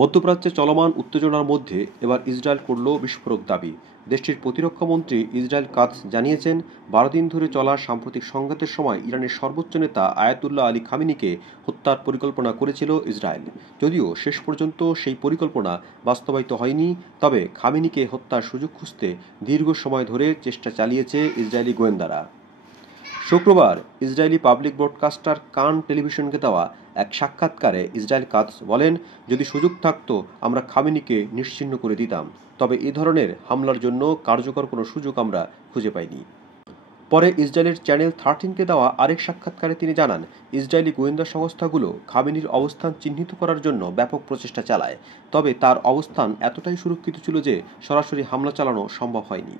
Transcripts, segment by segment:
মধ্যপ্রাচ্যে চলমান উত্তেজনার মধ্যে এবার ইসরায়েল করল বিস্ফোরক দাবি। দেশটির প্রতিরক্ষা মন্ত্রী ইসরায়েল কাতস জানিয়েছেন, 12 দিন ধরে চলা সাম্প্রতিক সংঘাতের সময় ইরানের সর্বোচ্চ নেতা আয়াতুল্লাহ আলী খামেনিকে হত্যার পরিকল্পনা করেছিল ইসরায়েল। যদিও শেষ পর্যন্ত সেই পরিকল্পনা বাস্তবায়িত হয়নি, তবে খামেনিকে হত্যার সুযোগ খুঁজতে দীর্ঘ সময় ধরে চেষ্টা চালিয়েছে ইসরায়েলি গোয়েন্দারা। শুক্রবার ইসরায়েলি পাবলিক ব্রডকাস্টার কান টেলিভিশনকে দেওয়া এক সাক্ষাৎকারে ইসরায়েল কাতস বলেন, যদি সুযোগ থাকতো আমরা খামেনিকে নিশ্চিহ্ন করে দিতাম, তবে এ ধরনের হামলার জন্য কার্যকর কোনো সুযোগ আমরা খুঁজে পাইনি। পরে ইসরায়েলের চ্যানেল 13কে দেওয়া আরেক সাক্ষাৎকারে তিনি জানান, ইসরায়েলি গোয়েন্দা সংস্থাগুলো খামেনির অবস্থান চিহ্নিত করার জন্য ব্যাপক প্রচেষ্টা চালায়, তবে তার অবস্থান এতটাই সুরক্ষিত ছিল যে সরাসরি হামলা চালানো সম্ভব হয়নি।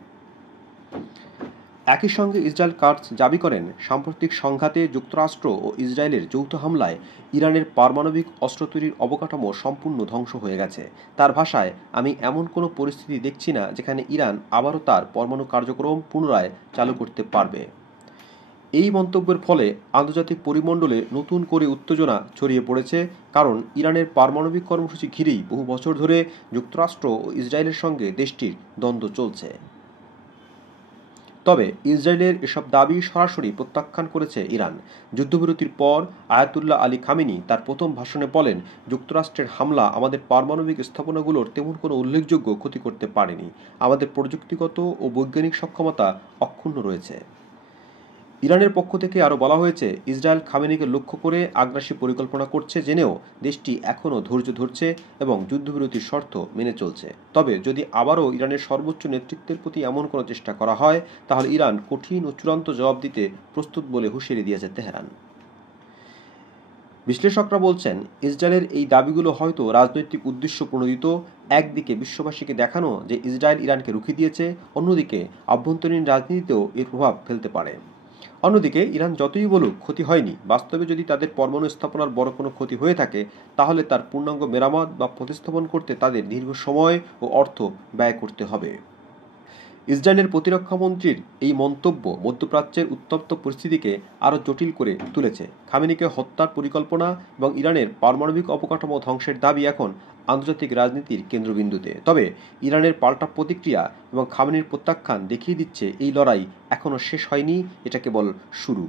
একই সঙ্গে ইসরায়েল কাতস দাবি করেন, সাম্প্রতিক সংঘাতে যুক্তরাষ্ট্র ও ইসরায়েলের যৌথ হামলায় ইরানের পারমাণবিক অস্ত্র তৈরির অবকাঠামো সম্পূর্ণ ধ্বংস হয়ে গেছে। তার ভাষায়, আমি এমন কোনো পরিস্থিতি দেখছি না যেখানে ইরান আবারও তার পরমাণু কার্যক্রম পুনরায় চালু করতে পারবে। এই মন্তব্যের ফলে আন্তর্জাতিক পরিমণ্ডলে নতুন করে উত্তেজনা ছড়িয়ে পড়েছে, কারণ ইরানের পারমাণবিক কর্মসূচি ঘিরেই বহু বছর ধরে যুক্তরাষ্ট্র ও ইসরায়েলের সঙ্গে দেশটির দ্বন্দ্ব চলছে। তবে ইসরায়েলের এসব দাবি সরাসরি প্রত্যাখ্যান করেছে ইরান। যুদ্ধবিরতির পর আয়াতুল্লাহ আলী খামেনি তার প্রথম ভাষণে বলেন, যুক্তরাষ্ট্রের হামলা আমাদের পারমাণবিক স্থাপনাগুলোর তেমন কোনো উল্লেখযোগ্য ক্ষতি করতে পারেনি। আমাদের প্রযুক্তিগত ও বৈজ্ঞানিক সক্ষমতা অক্ষুণ্ণ রয়েছে। ইরানের পক্ষ থেকে আরও বলা হয়েছে, ইসরায়েল খামেনিকে লক্ষ্য করে আগ্রাসী পরিকল্পনা করছে জেনেও দেশটি এখনও ধৈর্য ধরছে এবং যুদ্ধবিরতির শর্ত মেনে চলছে। তবে যদি আবারও ইরানের সর্বোচ্চ নেতৃত্বের প্রতি এমন কোনো চেষ্টা করা হয়, তাহলে ইরান কঠিন ও চূড়ান্ত জবাব দিতে প্রস্তুত বলে হুঁশিয়ারি দিয়েছে তেহরান। বিশ্লেষকরা বলছেন, ইসরায়েলের এই দাবিগুলো হয়তো রাজনৈতিক উদ্দেশ্য প্রণোদিত। একদিকে বিশ্ববাসীকে দেখানো যে ইসরায়েল ইরানকে রুখে দিয়েছে, অন্যদিকে আভ্যন্তরীণ রাজনীতিতেও এর প্রভাব ফেলতে পারে। অন্যদিকে ইরান যতই বলুক ক্ষতি হয়নি, বাস্তবে যদি তাদের পরমাণু স্থাপনার বড় কোনো ক্ষতি হয়ে থাকে, তাহলে তার পূর্ণাঙ্গ মেরামত বা প্রতিস্থাপন করতে তাদের দীর্ঘ সময় ও অর্থ ব্যয় করতে হবে। ইসরায়েলের প্রতিরক্ষা মন্ত্রীর এই মন্তব্য মধ্যপ্রাচ্যের উত্তপ্ত পরিস্থিতিকে আরও জটিল করে তুলেছে। খামেনিকে হত্যার পরিকল্পনা এবং ইরানের পারমাণবিক অবকাঠামো ধ্বংসের দাবি এখন আন্তর্জাতিক রাজনীতির কেন্দ্রবিন্দুতে। তবে ইরানের পাল্টা প্রতিক্রিয়া এবং খামেনির প্রত্যাখ্যান দেখিয়ে দিচ্ছে, এই লড়াই এখনও শেষ হয়নি, এটা কেবল শুরু।